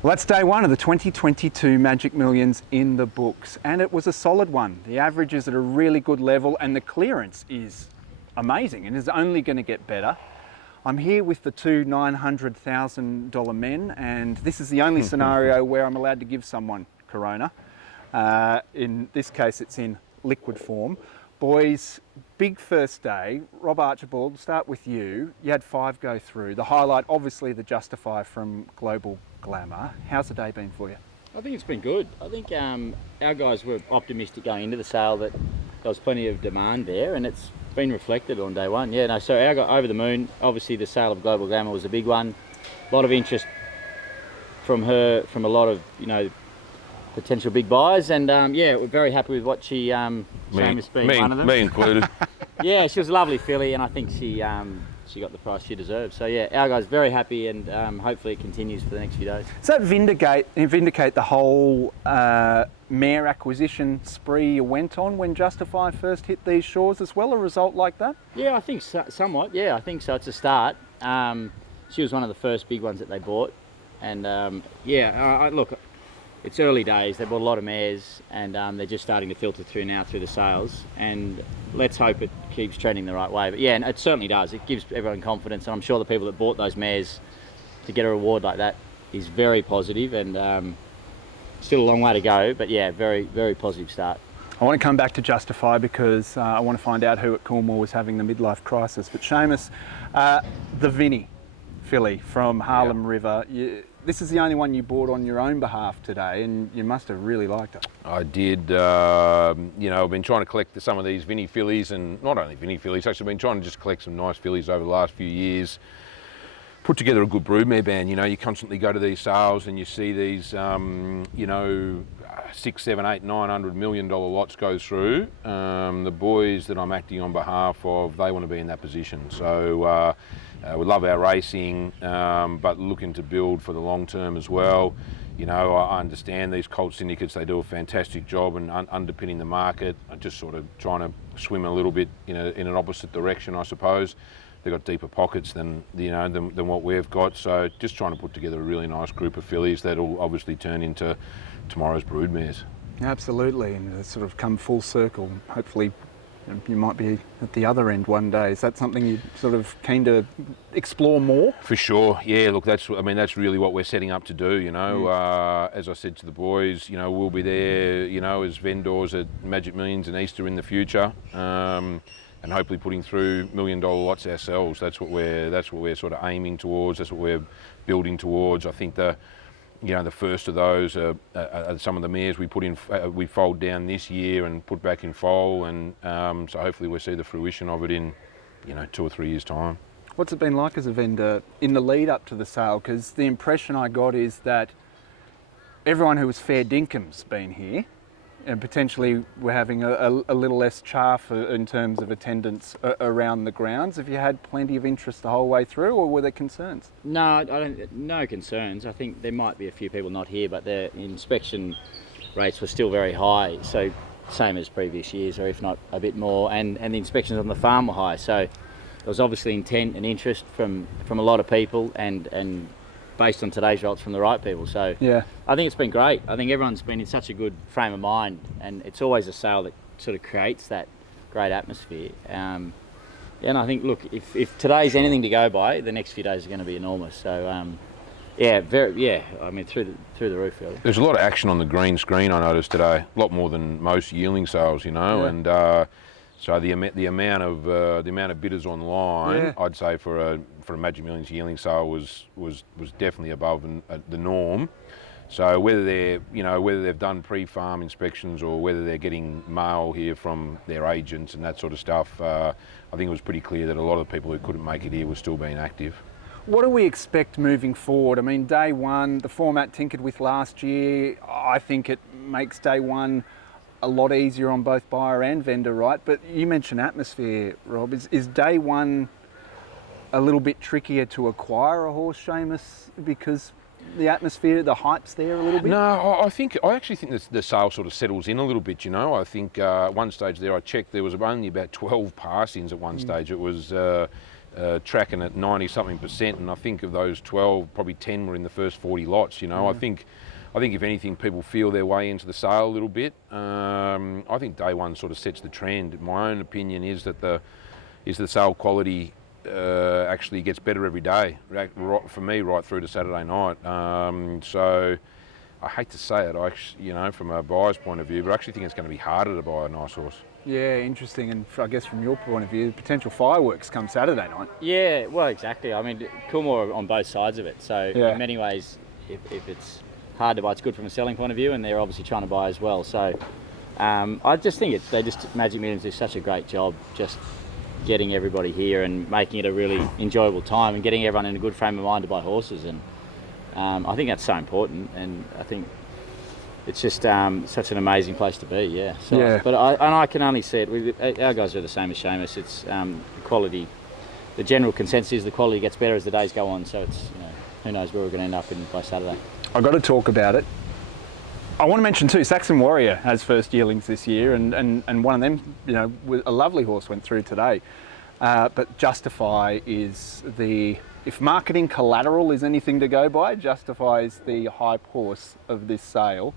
Well, that's day one of the 2022 Magic Millions in the books, and it was a solid one. The average is at a really good level and the clearance is amazing and is only going to get better. I'm here with the two $900,000 men, and this is the only scenario where I'm allowed to give someone Corona. In this case, it's in liquid form. Boys, big first day. Rob, Archibald, start with you. You had 5 go through. The highlight, obviously, the Justify from Global Glamour. How's the day been for you? I think it's been good. I think our guys were optimistic going into the sale that there was plenty of demand there, and it's been reflected on day one. Yeah, no, so our guy over the moon. Obviously, the sale of Global Glamour was a big one. A lot of interest from her, from a lot of, potential big buyers, and yeah, we're very happy with what she, Sheamus being one of them. Me included. Yeah, she was a lovely filly, and I think she got the price she deserved. So yeah, our guys very happy, and hopefully it continues for the next few days. Does that vindicate the whole mare acquisition spree you went on when Justify first hit these shores as well, a result like that? Yeah, I think so, somewhat. Yeah, I think so. It's a start. She was one of the first big ones that they bought, and yeah, look, it's early days. They bought a lot of mares, and they're just starting to filter through now through the sales, and let's hope it keeps trending the right way. But yeah, it certainly does. It gives everyone confidence, and I'm sure the people that bought those mares to get a reward like that is very positive, and still a long way to go, but yeah, very, very positive start. I want to come back to Justify because I want to find out who at Coolmore was having the midlife crisis. But Sheamus, the Vinny filly from Harlem River, this is the only one you bought on your own behalf today, and you must have really liked it. I did. I've been trying to collect some of these Vinny fillies, and not only Vinny fillies, actually been trying to just collect some nice fillies over the last few years. Put together a good broodmare band. You constantly go to these sales and you see these, $600, $700, $800, $900 million lots go through. The boys that I'm acting on behalf of, they want to be in that position. So we love our racing, but looking to build for the long term as well. I understand these colt syndicates, they do a fantastic job in underpinning the market. I'm just sort of trying to swim a little bit in an opposite direction, I suppose. They've got deeper pockets than what we've got, so just trying to put together a really nice group of fillies that'll obviously turn into tomorrow's broodmares. Absolutely, and it's sort of come full circle. Hopefully you might be at the other end one day. Is that something you're sort of keen to explore more? For sure, yeah. Look, that's really what we're setting up to do. As I said to the boys, we'll be there, as vendors at Magic Millions and Easter in the future, and hopefully putting through $1 million lots ourselves. That's what we're sort of aiming towards. That's what we're building towards. I think the first of those are some of the mares we foaled down this year and put back in foal, and so hopefully we'll see the fruition of it in 2 or 3 years' time. What's it been like as a vendor in the lead up to the sale? Because the impression I got is that everyone who was fair dinkum's been here, and potentially we're having a little less chaff in terms of attendance around the grounds. Have you had plenty of interest the whole way through, or were there concerns? No, I don't. No concerns. I think there might be a few people not here, but the inspection rates were still very high. So same as previous years, or if not a bit more. And the inspections on the farm were high. So there was obviously intent and interest from a lot of people, and based on today's results from the right people. So yeah, I think it's been great. I think everyone's been in such a good frame of mind, and it's always a sale that sort of creates that great atmosphere. And I think, look, if today's anything to go by, the next few days are going to be enormous. So through the roof really. There's a lot of action on the green screen, I noticed today, a lot more than most yearling sales, Yeah. And so the amount of bidders online, I'd say for a Magic Millions yearling sale was definitely above the norm. So whether they've done pre-farm inspections or whether they're getting mail here from their agents and that sort of stuff, I think it was pretty clear that a lot of the people who couldn't make it here were still being active. What do we expect moving forward? I mean, day one, the format tinkered with last year. I think it makes day one a lot easier on both buyer and vendor, right? But you mentioned atmosphere, Rob. Is day one a little bit trickier to acquire a horse, Sheamus, because the atmosphere, the hype's there a little bit? No, I actually think the sale sort of settles in a little bit, I think at one stage there I checked, there was only about 12 passings at one stage. It was tracking at 90-something%, and I think of those 12, probably 10 were in the first 40 lots. You know, I think if anything, people feel their way into the sale a little bit. I think day one sort of sets the trend. My own opinion is that the sale quality actually gets better every day, right, for me, right through to Saturday night. So I hate to say it, from a buyer's point of view, but I actually think it's going to be harder to buy a nice horse. Yeah, interesting. And I guess from your point of view, potential fireworks come Saturday night. Yeah, well, exactly. I mean, Coolmore are on both sides of it. So Yeah. in many ways, if it's hard to buy, it's good from a selling point of view, and they're obviously trying to buy as well. So I just think Magic Millions do such a great job just getting everybody here and making it a really enjoyable time and getting everyone in a good frame of mind to buy horses. And I think that's so important, and I think it's just such an amazing place to be. Yeah. So, Yeah. But I can only see it. Our guys are the same as Sheamus. It's the quality. The general consensus is the quality gets better as the days go on. So it's who knows where we're going to end up by Saturday. I've got to talk about it. I want to mention too, Saxon Warrior has first yearlings this year, and one of them, with a lovely horse went through today. But Justify is if marketing collateral is anything to go by, Justify is the hype horse of this sale,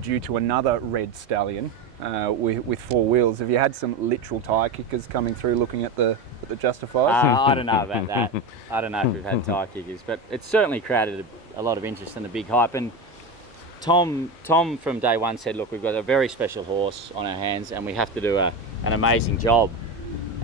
due to another red stallion with four wheels. Have you had some literal tyre kickers coming through looking at the Justifies? I don't know about that. I don't know if we've had tyre kickers, but it's certainly created a lot of interest and a big hype. And Tom from day one said, look, we've got a very special horse on our hands and we have to do an amazing job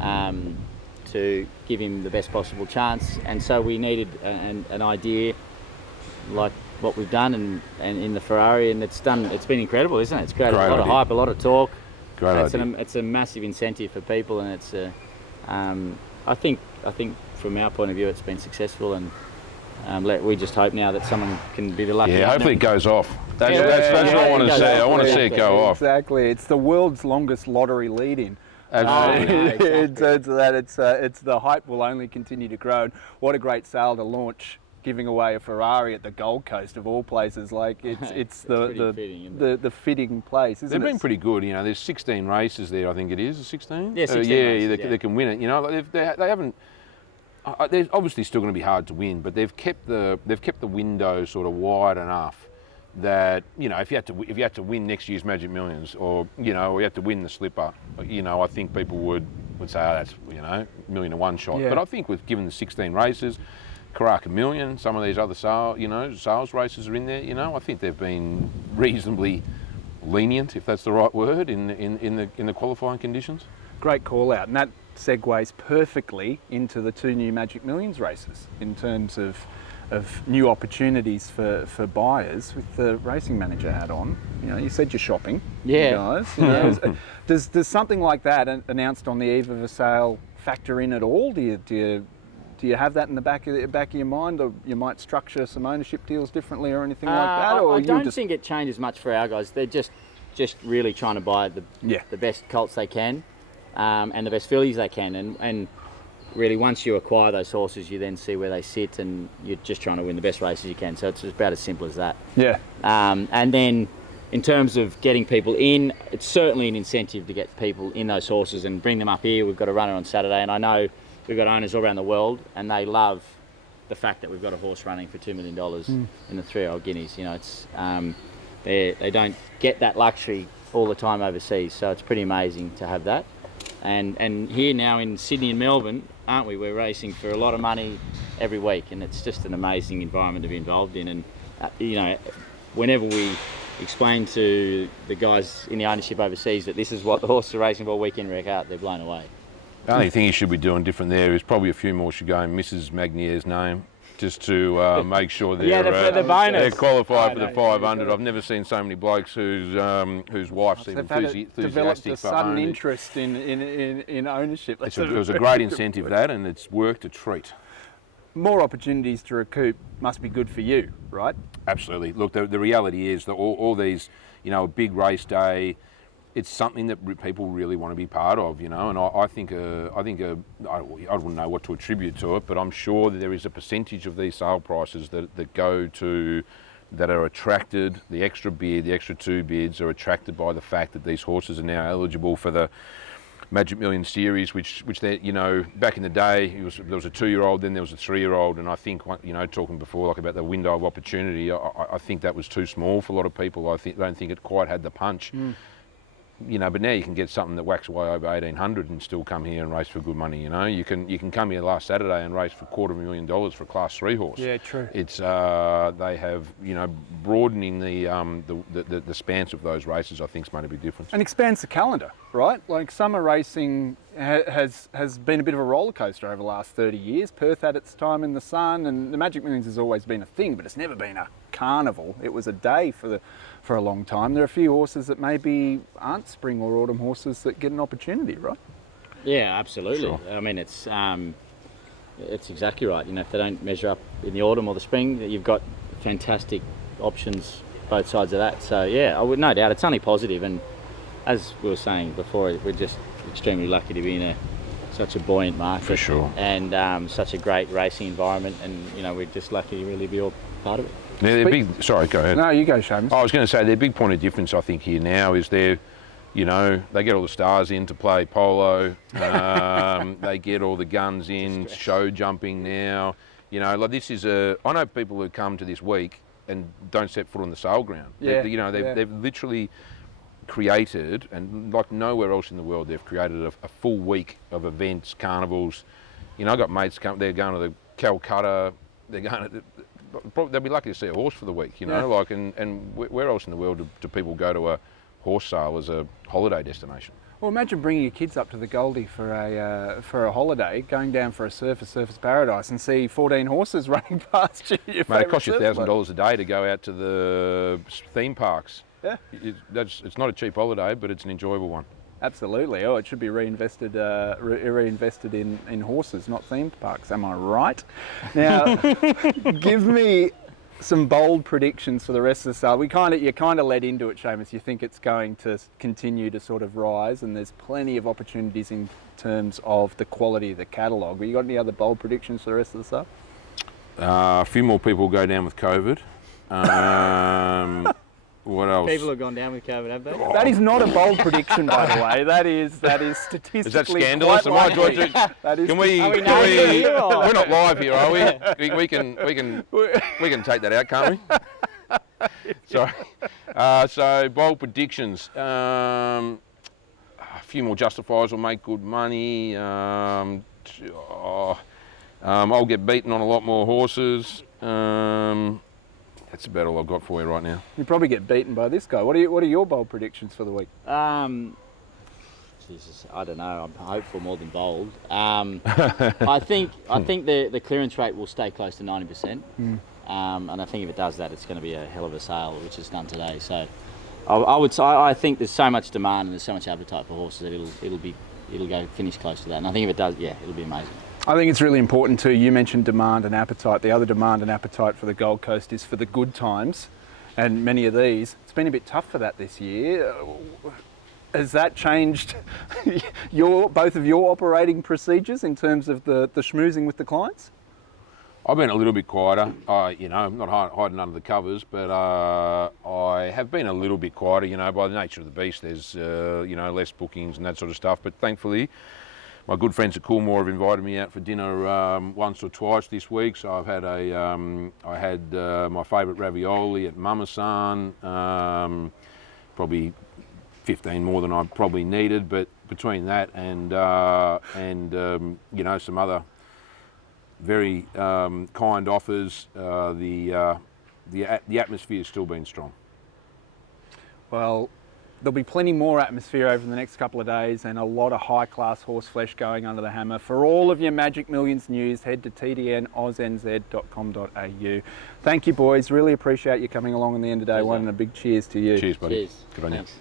to give him the best possible chance. And so we needed an idea like what we've done and in the Ferrari, and it's been incredible, isn't it? It's created a lot of hype, a lot of talk. Great idea. It's a massive incentive for people, and it's I think from our point of view it's been successful, and we just hope now that someone can be the lucky. Yeah, hopefully it goes off. That's what I want to see. I want to see it go off. Exactly. It's the world's longest lottery lead-in. Absolutely. In terms of that, it's the hype will only continue to grow. And what a great sale to launch, giving away a Ferrari at the Gold Coast of all places. Like it's the fitting place, isn't it? They've been pretty good. There's 16 races there. I think it is 16. Yeah, 16 races, they can win it. They haven't. They're obviously still going to be hard to win, but they've kept the window sort of wide enough that if you had to win next year's Magic Millions, or you had to win the Slipper, I think people would say, oh, that's $1 million shot. Yeah. But I think with given the 16 races, Karaka Million, some of these other sales races are in there. I think they've been reasonably lenient, if that's the right word, in the qualifying conditions. Great call out, and that segues perfectly into the two new Magic Millions races in terms of new opportunities for buyers with the racing manager hat on. You said you're shopping, Yeah. you guys. Does something like that announced on the eve of a sale factor in at all? Do you have that in the back of your mind, or you might structure some ownership deals differently or anything like that? Or I don't think it changes much for our guys. They're just really trying to buy the best colts they can, and the best fillies they can, and really once you acquire those horses, you then see where they sit, and you're just trying to win the best races you can. So it's about as simple as that. Yeah. And then in terms of getting people in, it's certainly an incentive to get people in those horses and bring them up here. We've got a runner on Saturday, and I know we've got owners all around the world, and they love the fact that we've got a horse running for $2 million in the 3-year-old Guineas. It's they don't get that luxury all the time overseas, so it's pretty amazing to have that. And here now in Sydney and Melbourne, aren't we? We're racing for a lot of money every week, and it's just an amazing environment to be involved in. And whenever we explain to the guys in the ownership overseas that this is what the horses are racing for week in, week out, they're blown away. The only thing you should be doing different there is probably a few more should go in Mrs. Magnier's name, just to make sure they're qualified for the 500. I've never seen so many blokes whose wife's enthusiastic developed a for sudden owning. interest in ownership. It was a great incentive, that, and it's worked a treat. More opportunities to recoup must be good for you, right? Absolutely. Look, the reality is that all these, a big race day, it's something that people really want to be part of, and I think I wouldn't know what to attribute to it, but I'm sure that there is a percentage of these sale prices that are attracted, the extra bid, the extra two bids are attracted by the fact that these horses are now eligible for the Magic Million series, which they, you know, back in the day, there was a 2-year-old, then there was a 3-year-old, and I think, you know, talking before like about the window of opportunity, I think that was too small for a lot of people. I don't think it quite had the punch. You know, but now you can get something that whacks away over 1,800 and still come here and race for good money. You know, you can come here last Saturday and race for $250,000 for a Class 3 horse. Yeah, true. It's they have, you know, broadening the spans of those races. I think's made a big difference. And expands the calendar, right? Like summer racing has been a bit of a roller coaster over the last 30 years. Perth had its time in the sun, and the Magic Millions has always been a thing, but it's never been a carnival. It was a day for a long time. There are a few horses that maybe aren't spring or autumn horses that get an opportunity, right? Yeah, absolutely. Sure. I mean, it's exactly right. You know, if they don't measure up in the autumn or the spring, you've got fantastic options both sides of that. So yeah, I would no doubt it's only positive. And as we were saying before, we're just extremely lucky to be in such a buoyant market. For sure. And such a great racing environment, and you know, we're just lucky to really be all part of it. Now, their big, sorry, go ahead. No, you go, Sheamus. I was going to say their big point of difference, I think, here now is you know, they get all the stars in to play polo. They get all the guns in, show jumping now. You know, like this is I know people who come to this week and don't set foot on the sale ground. Yeah, you know, they've literally created, and like nowhere else in the world, they've created a full week of events, carnivals. You know, I've got mates they're going to the Calcutta, they're going to. They'll be lucky to see a horse for the week, you know, like, and where else in the world do people go to a horse sale as a holiday destination? Well, imagine bringing your kids up to the Goldie for a holiday, going down for a surface paradise, and see 14 horses running past you. Mate, it costs you $1,000 a day to go out to the theme parks. Yeah, it's not a cheap holiday, but it's an enjoyable one. absolutely. Oh, it should be reinvested in horses, not theme parks. Am I right? Now, give me some bold predictions for the rest of the sale. You kind of led into it, Sheamus. You think it's going to continue to sort of rise, and there's plenty of opportunities in terms of the quality of the catalogue. But you got any other bold predictions for the rest of the sale? A few more people go down with COVID. What else? People have gone down with COVID, have they? That is not a bold prediction, by the way. That is statistically. Is that scandalous? quite likely. Can we? We're not live here, are we? We can take that out, can't we? Sorry. So bold predictions. A few more justifiers will make good money. I'll get beaten on a lot more horses. That's about all I've got for you right now. You probably get beaten by this guy. What are your bold predictions for the week? Jesus, I don't know. I'm hopeful more than bold. I think the clearance rate will stay close to 90%. And I think if it does that, it's going to be a hell of a sale, which is done today. So I think there's so much demand and there's so much appetite for horses that it'll go finish close to that. And I think if it does, yeah, it'll be amazing. I think it's really important too. You mentioned demand and appetite. The other demand and appetite for the Gold Coast is for the good times, and many of these. It's been a bit tough for that this year. Has that changed both of your operating procedures in terms of the schmoozing with the clients? I've been a little bit quieter. You know, I'm not hiding under the covers, but I have been a little bit quieter. You know, by the nature of the beast, there's you know, less bookings and that sort of stuff. But thankfully, my good friends at Coolmore have invited me out for dinner once or twice this week. So I've had I had my favourite ravioli at Mama-san, probably 15 more than I probably needed. But between that and you know, some other very kind offers, the atmosphere has still been strong. Well, there'll be plenty more atmosphere over the next couple of days and a lot of high-class horse flesh going under the hammer. For all of your Magic Millions news, head to tdnauznz.com.au. Thank you, boys. Really appreciate you coming along in the end of day one, and a big cheers to you. Cheers, buddy. Cheers. Good on you. Thanks.